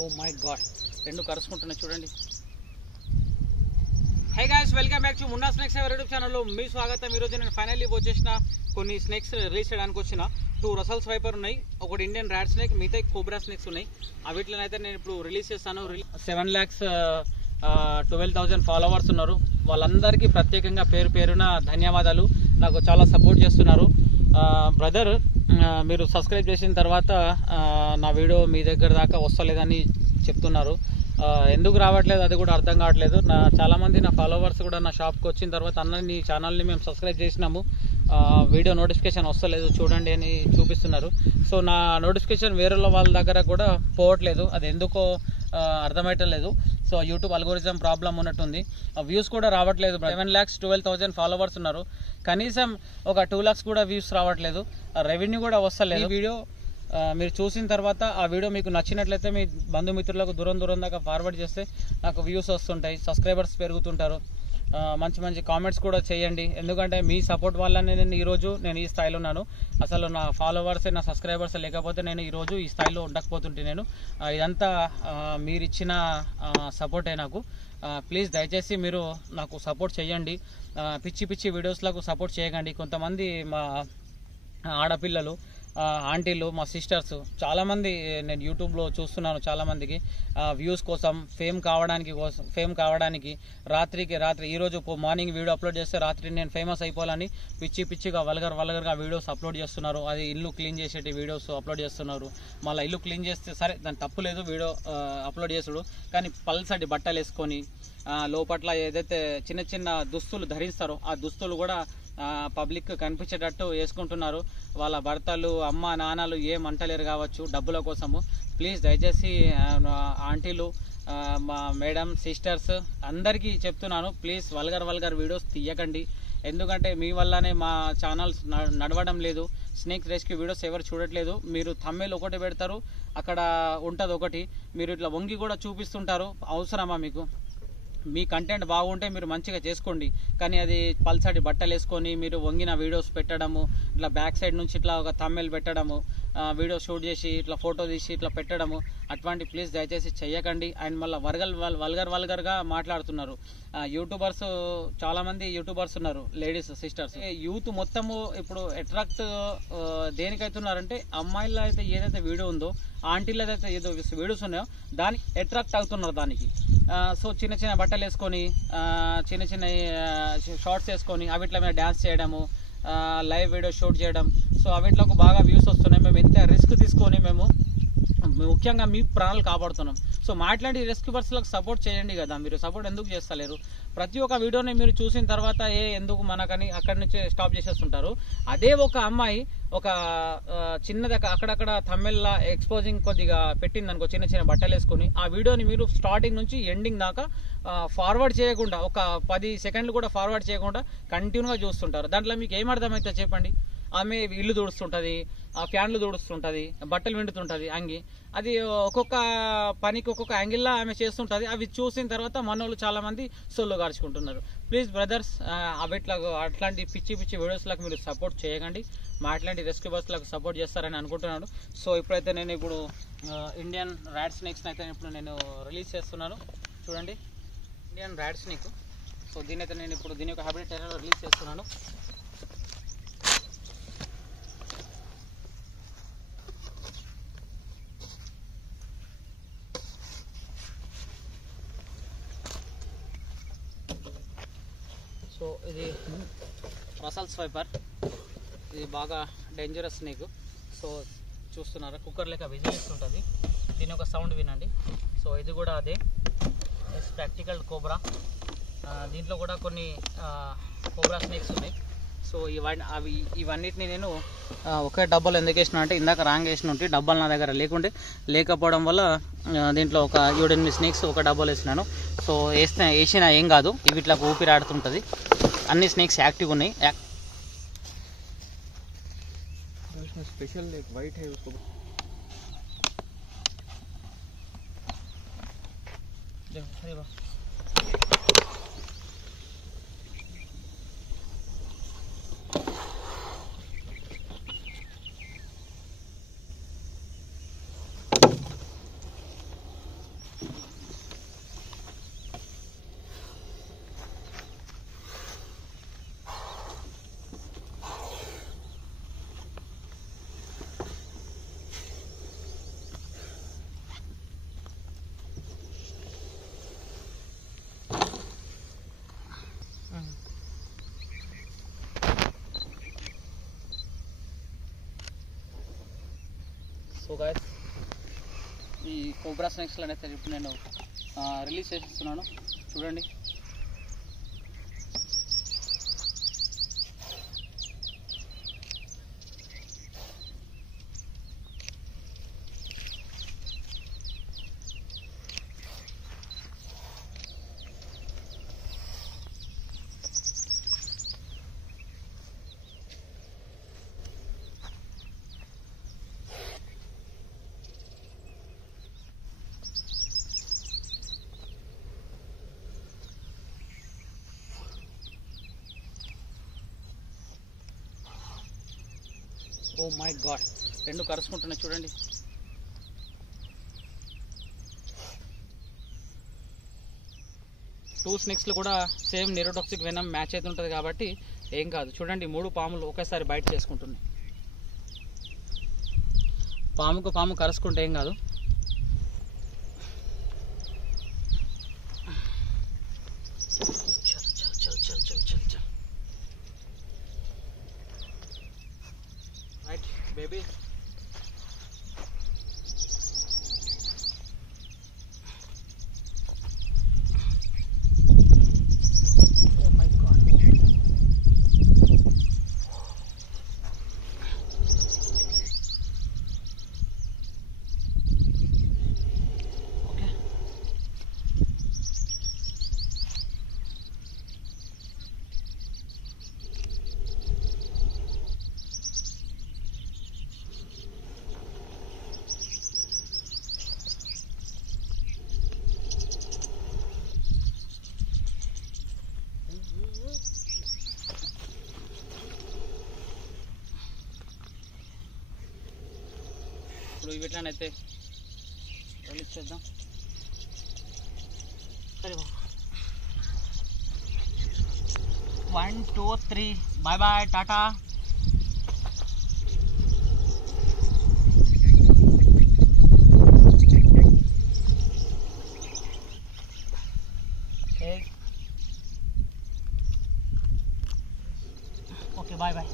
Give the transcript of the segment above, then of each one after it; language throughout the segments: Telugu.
ఓ మై గాడ్, రెండు కరుచుకుంటున్నాయి చూడండి. Hi guys, welcome back to Munna snakes YouTube ఛానల్లో మీ స్వాగతం. ఈరోజు నేను ఫైనల్లీ వచ్చేసిన కొన్ని స్నేక్స్ రిలీజ్ చేయడానికి వచ్చిన 2 రసల్ స్వైపర్ ఉన్నాయి, ఒకటి ఇండియన్ ర్యాట్ స్నేక్, మిగతా కోబ్రా స్నేక్స్ ఉన్నాయి. వీటిని అయితే నేను ఇప్పుడు రిలీజ్ చేస్తాను. 7,12,000 ఫాలోవర్స్ ఉన్నారు. వాళ్ళందరికీ ప్రత్యేకంగా పేరు పేరున ధన్యవాదాలు. నాకు చాలా సపోర్ట్ చేస్తున్నారు. బ్రదర్, మీరు సబ్స్క్రైబ్ చేసిన తర్వాత నా వీడియో మీ దగ్గర దాకా వస్తలేదని చెప్తున్నారు. ఎందుకు రావట్లేదు అది కూడా అర్థం కావట్లేదు. చాలామంది నా ఫాలోవర్స్ కూడా నా షాప్కి వచ్చిన తర్వాత అన్న నీ ఛానల్ని మేము సబ్స్క్రైబ్ చేసినాము, వీడియో నోటిఫికేషన్ వస్తలేదు చూడండి అని చూపిస్తున్నారు. సో నా నోటిఫికేషన్ వేరే వాళ్ళ దగ్గర కూడా పోవట్లేదు, అది ఎందుకో అర్థమయ్యట్లేదు. సో యూట్యూబ్ అల్గోరిజం ప్రాబ్లం ఉన్నట్టుంది. వ్యూస్ కూడా రావట్లేదు. 7,12,000 ఫాలోవర్స్ ఉన్నారు, కనీసం ఒక 2 lakhs కూడా వ్యూస్ రావట్లేదు, రెవెన్యూ కూడా వస్తలేదు. ఈ వీడియో మీరు చూసిన తర్వాత ఆ వీడియో మీకు నచ్చినట్లయితే మీ బంధుమిత్రులకు దూరం దాకా ఫార్వర్డ్ చేస్తే నాకు వ్యూస్ వస్తుంటాయి, సబ్స్క్రైబర్స్ పెరుగుతుంటారు. మంచి మంచి కామెంట్స్ కూడా చేయండి, ఎందుకంటే మీ సపోర్ట్ వల్లనే నేను ఈరోజు ఈ స్థాయిలో ఉన్నాను. అసలు నా ఫాలోవర్స్ నా సబ్స్క్రైబర్స్ లేకపోతే నేను ఈరోజు ఈ స్థాయిలో ఉండకపోతుంటే నేను ఇదంతా మీరిచ్చిన సపోర్టే నాకు. ప్లీజ్ దయచేసి మీరు నాకు సపోర్ట్ చేయండి. పిచ్చి వీడియోస్లకు సపోర్ట్ చేయకండి. కొంతమంది మా ఆడపిల్లలు, ఆంటీలు, మా సిస్టర్స్ చాలామంది నేను యూట్యూబ్లో చూస్తున్నాను, చాలామందికి వ్యూస్ కోసం ఫేమ్ కావడానికి రాత్రి ఈరోజు మార్నింగ్ వీడియో అప్లోడ్ చేస్తే రాత్రి నేను ఫేమస్ అయిపోవాలని పిచ్చిగా వల్గర్గా వీడియోస్ అప్లోడ్ చేస్తున్నారు. అది ఇల్లు క్లీన్ చేసేటి వీడియోస్ అప్లోడ్ చేస్తున్నారు. మళ్ళీ ఇల్లు క్లీన్ చేస్తే సరే దాని తప్పు లేదు, వీడియో అప్లోడ్ చేసుడు, కానీ పల్సటి బట్టలు వేసుకొని లోపట్ల ఏదైతే చిన్న దుస్తులు ధరిస్తారో ఆ దుస్తులు కూడా పబ్లిక్ కనిపించేటట్టు వేసుకుంటున్నారు. వాళ్ళ భర్తలు, అమ్మ నాన్నలు ఏం అంటలేరు కావచ్చు డబ్బుల కోసము. ప్లీజ్ దయచేసి ఆంటీలు, మా మేడం, సిస్టర్స్ అందరికీ చెప్తున్నాను, ప్లీజ్ వల్గర్ వీడియోస్ తీయకండి. ఎందుకంటే మీ వల్లనే మా ఛానల్స్ నడవడం లేదు. స్నేక్ రెస్క్యూ వీడియోస్ ఎవరు చూడట్లేదు. మీరు థంబ్నెయిల్ ఒకటి పెడతారు, అక్కడ ఉంటుంది ఒకటి, మీరు ఇట్లా వంగి కూడా చూపిస్తుంటారు. అవసరమా మీకు? మీ కంటెంట్ బాగుంటే మీరు మంచిగా చేసుకోండి, కానీ అది పల్సటి బట్టలు వేసుకొని మీరు వంగిన వీడియోస్ పెట్టడము, ఇట్లా బ్యాక్ సైడ్ నుంచి ఇట్లా ఒక థంబ్నెయిల్ పెట్టడము, వీడియో షూట్ చేసి ఇట్లా ఫోటో తీసి ఇట్లా పెట్టడము, అటువంటి ప్లీజ్ దయచేసి చెయ్యకండి. అండ్ మళ్ళీ వల్గర్గా మాట్లాడుతున్నారు. యూట్యూబర్స్ చాలామంది యూట్యూబర్స్ ఉన్నారు, లేడీస్ సిస్టర్స్. యూత్ మొత్తము ఇప్పుడు అట్రాక్ట్ దేనికైతున్నారంటే అమ్మాయిల్లో అయితే ఏదైతే వీడియో ఉందో, ఆంటీలో అయితే ఏదో వీడియోస్ ఉన్నాయో దానికి అట్రాక్ట్ అవుతున్నారు దానికి. సో చిన్న బట్టలు వేసుకొని చిన్న షార్ట్స్ వేసుకొని అవిట్ల మీద డ్యాన్స్ చేయడము, లైవ్ వీడియో షూట్ చేయడం, సో అవిట్లకు బాగా వ్యూస్ వస్తున్నాయి. మేము ఎంత రిస్క్ తీసుకొని మేము ముఖ్యంగా మీ ప్రాణాలు కాపాడుతున్నాం. సో మాట్లాడి రెస్క్యూవర్స్లకు సపోర్ట్ చేయండి కదా, మీరు సపోర్ట్ ఎందుకు చేస్తలేరు? ప్రతి ఒక్క వీడియోని మీరు చూసిన తర్వాత ఎందుకు మనకని అక్కడి నుంచి స్టాప్ చేసేస్తుంటారు. అదే ఒక అమ్మాయి ఒక చిన్నది అక్కడక్కడ థంబ్నెయిల్ ఎక్స్పోజింగ్ కొద్దిగా పెట్టింది అనుకో, చిన్న బట్టలు వేసుకొని, ఆ వీడియోని మీరు స్టార్టింగ్ నుంచి ఎండింగ్ దాకా ఫార్వర్డ్ చేయకుండా, ఒక 10 సెకండ్లు కూడా ఫార్వర్డ్ చేయకుండా కంటిన్యూగా చూస్తుంటారు. దాంట్లో మీకు ఏమర్థమైతే చెప్పండి? ఆమె ఇల్లు తుడుస్తుంటుంది, ఆ ఫ్యాన్లు తుడుస్తుంటుంది, బట్టలు విండుతుంటుంది అంగి, అది ఒక్కొక్క పనికి ఒక్కొక్క యాంగిల్లో ఆమె చేస్తుంటుంది. అవి చూసిన తర్వాత మనోళ్ళు చాలా మంది సొల్లు గార్చుకుంటున్నారు. ప్లీజ్ బ్రదర్స్, అట్లాంటి పిచ్చి వీడియోస్లకు మీరు సపోర్ట్ చేయకండి. మాట్లాడి రెస్క్యూవర్స్లకు సపోర్ట్ చేస్తారని అనుకుంటున్నాను. సో ఇప్పుడైతే నేను ఇండియన్ ర్యాట్ స్నేక్స్ అయితే ఇప్పుడు నేను రిలీజ్ చేస్తున్నాను. చూడండి, ఇండియన్ ర్యాట్ స్నేక్. సో దీని అయితే నేను ఇప్పుడు దీని యొక్క హ్యాబిటేట్ ఏరియాలో రిలీజ్ చేస్తున్నాను. సో ఇది రసల్ స్వైపర్, ఇది బాగా డేంజరస్ స్నేక్. సో చూస్తున్నారా, కుక్కర్ లెక్క విజిలిస్తుంటుంది. దీని ఒక సౌండ్ వినండి. సో ఇది కూడా అదే ప్రాక్టికల్ కోబ్రా. దీంట్లో కూడా కొన్ని కోబ్రా స్నేక్స్ ఉన్నాయి. సో ఇవన్నిటిని నేను ఒకే డబ్బాలో ఎందుకు వేసిన అంటే, ఇందాక రాంగ్ వేసిన ఉంటే డబ్బాలు నా దగ్గర లేకపోవడం వల్ల దీంట్లో ఒక 7-8 స్నేక్స్ ఒక డబ్బాలో వేసినాను. సో వేసినా ఏం కాదు, ఇవి ఇట్లా ఊపిరాడుతుంటుంది. అన్ని స్నేక్స్ యాక్టివ్ ఉన్నాయి. స్పెషల్ వైట్ है उसको देखो। సో గైస్ ఈ కోబ్రా స్నేక్స్లో అయితే ఇప్పుడు నేను రిలీజ్ చేస్తున్నాను చూడండి. ఓ మై గాడ్, రెండు కరుచుకుంటున్నాయి చూడండి. టూ స్నేక్స్లో కూడా సేమ్ న్యూరోటాక్సిక్ వెనమ్ మ్యాచ్ అయితే ఉంటుంది కాబట్టి ఏం కాదు. చూడండి 3 పాములు ఒకేసారి బయట చేసుకుంటున్నాయి. పాముకు పాము కరుచుకుంటే ఏం కాదు. Right baby, oh my God. Okay, ఇప్పుడు వీటినైతే రిలీజ్ చేద్దాం. సరే 1 2 3 బాయ్ బాయ్ టాటా. Okay bye bye.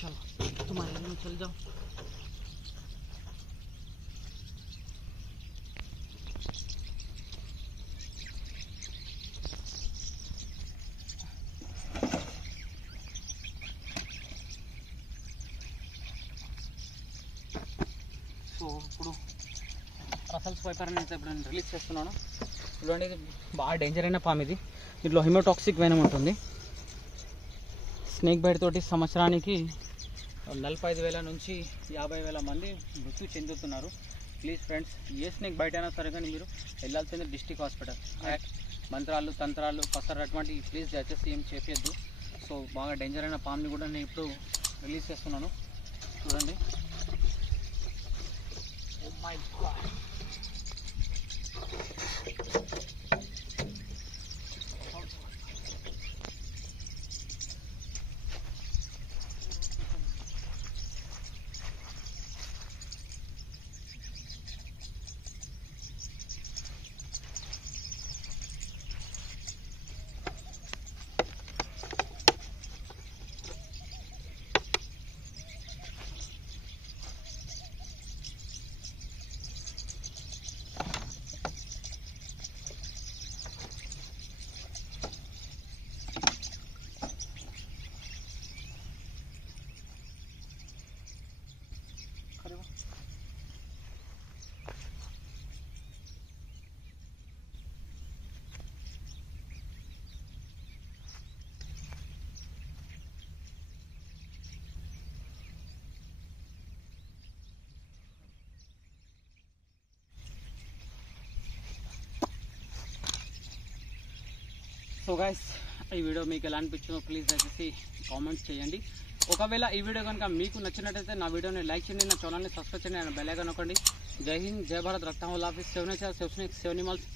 चलो तुम्हारे रूम में चल जाओ. సో ఇప్పుడు రసల్స్ వైపర్ని అయితే ఇప్పుడు నేను రిలీజ్ చేస్తున్నాను. చూడండి, ఇది బాగా డేంజర్ అయిన పాము. ఇది దీంట్లో హిమోటాక్సిక్ వెనమ్ ఉంటుంది. స్నేక్ బైట్ తోటి సంవత్సరానికి 45,000 నుంచి 50,000 మంది మృత్యు చెందుతున్నారు. Please friends, a snake bite అయినా సరే కానీ మీరు వెళ్ళాల్సింది డిస్ట్రిక్ట్ హాస్పిటల్. మంత్రాలు తంత్రాలు పసరు అటువంటి ప్లీజ్ దయచేసి ఏం చేపేద్దు. సో బాగా డేంజర్ అయిన పాముని కూడా నేను ఇప్పుడు రిలీజ్ చేస్తున్నాను. చూడండి. Oh my God. So guys, ఈ వీడియో మీకు ఎలా అనిపించిందో ప్లీజ్ దయచేసి కామెంట్స్ చేయండి. ఒకవేళ ఈ వీడియో కనుక మీకు నచ్చినట్టయితే నా వీడియోని లైక్ చేయండి, నా ఛానల్ని సబ్స్క్రైబ్ చేయండి, అండ్ బెల్ ఐకాన్ నొక్కండి. జై హింద్, జై భారత్, రక్తం ఆఫీస్, 7 నేచర్, 7 స్నేక్స్, 7 నిమల్స్.